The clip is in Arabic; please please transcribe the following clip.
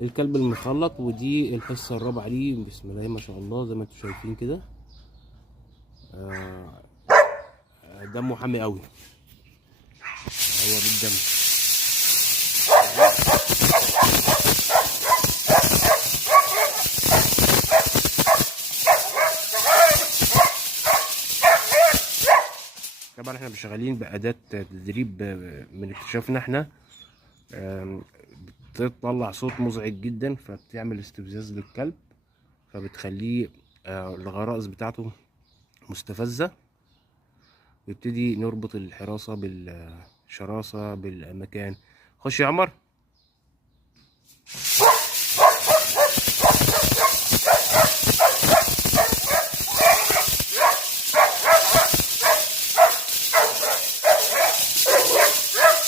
الكلب المخلط. ودي الحصة الرابعة ليه، بسم الله ما شاء الله زي ما انتم شايفين كده. دمه حامي قوي، هو بالدم. طبعا احنا مش شغالين بأداة تدريب، من اكتشافنا احنا بتطلع صوت مزعج جدا، فبتعمل استفزاز للكلب، فبتخليه الغرائز بتاعته مستفزة. ويبتدي نربط الحراسة بالشراسة بالمكان. خش يا عمر.